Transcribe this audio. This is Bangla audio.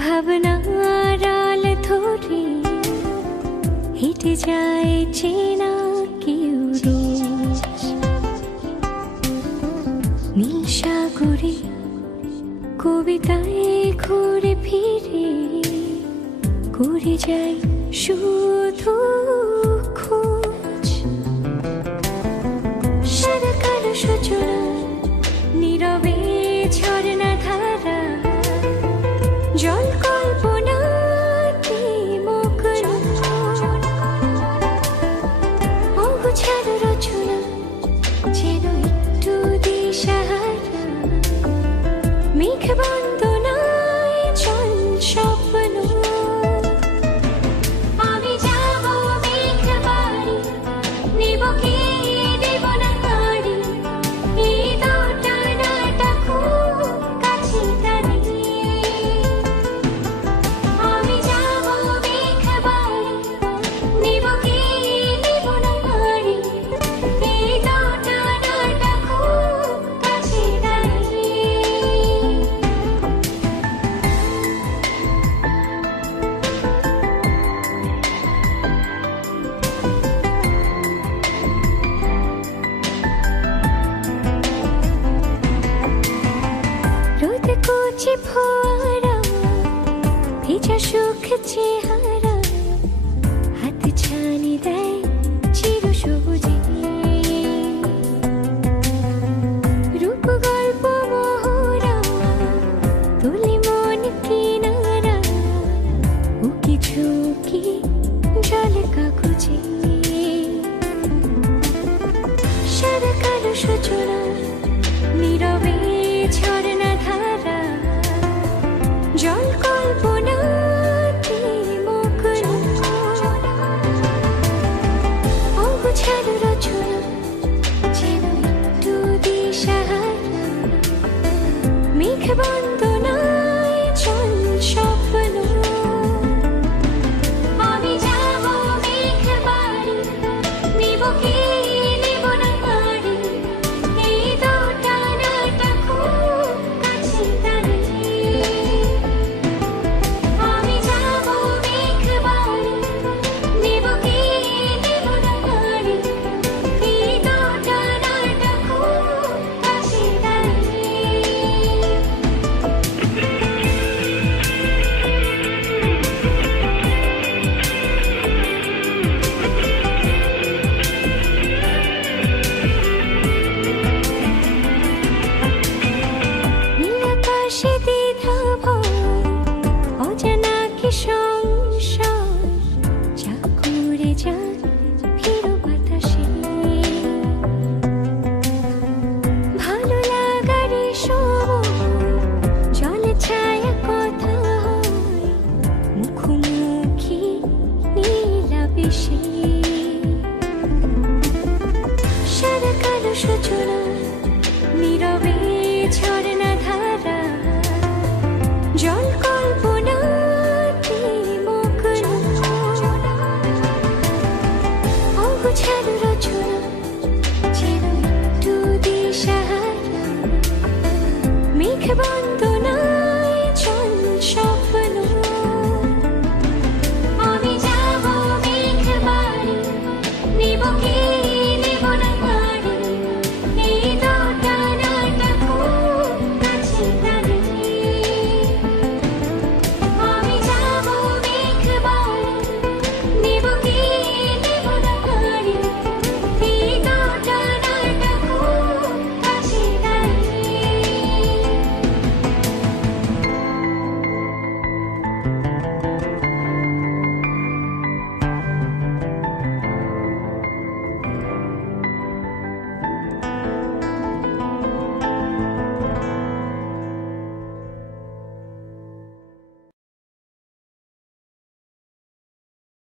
ভাবনার আল ধরে হেঁটে যায় চেনা কেউ রোজ। নীল সাগরে কবিতায় ঘুরে ফিরে করে যাই শুধু খোঁজ। সারা কালো সূচনা নীরবে ঝর্ণা ধারা জল কল্পনাতে মগ্ন। অগোছালো রচনা যেন একটু দিশাহারা, মেঘ বন্দনায় চল স্বপ্ন। আমি যাব মেঘ বাড়ি, নেব কি দেব না গাড়ি, এই দোটানাটা খুব কাছে দাঁড়িয়ে। আমি যাব মেঘ বাড়ি, নেব কি দেব না গাড়ি, এই দোটানাটা খুব কাছে দাঁড়িয়ে। রোদ কুচি ফোয়ারা ভেজা সুখ চেহারা, হাত ছানি দেয় চির সবুজে। রূপ গল্প মোহরা তুলি মন কিনারা, উকি ঝুঁকি জল কাগজে। সারা কালো সূচনা নীরবে ঝর্ণা ধারা জল কল্পনাতে মগ্ন। অগোছালো রচনা যেন একটু দিশাহারা, মেঘ বন্দনায় চল স্বপ্ন। আমি যাব মেঘ বাড়ি, নেব কি নেব না গাড়ি, এই দোটানাটা খুব কাছে দাঁড়িয়ে। আমি যাব মেঘ বাড়ি, নেব কি নেব না গাড়ি, এই দোটানাটা খুব কাছে দাঁড়িয়ে। নীল আকাশে দ্বিধা ভয়, অজানা কি সংশয়, যা করে যান ফিরো বাতাসে। ভালো লাগার এই সময় জলে ছায়া কথা হয়, মুখোমুখি নীলাবেশে। সারা কালো সূচনা নীরবে ঝর্ণা ধারা জল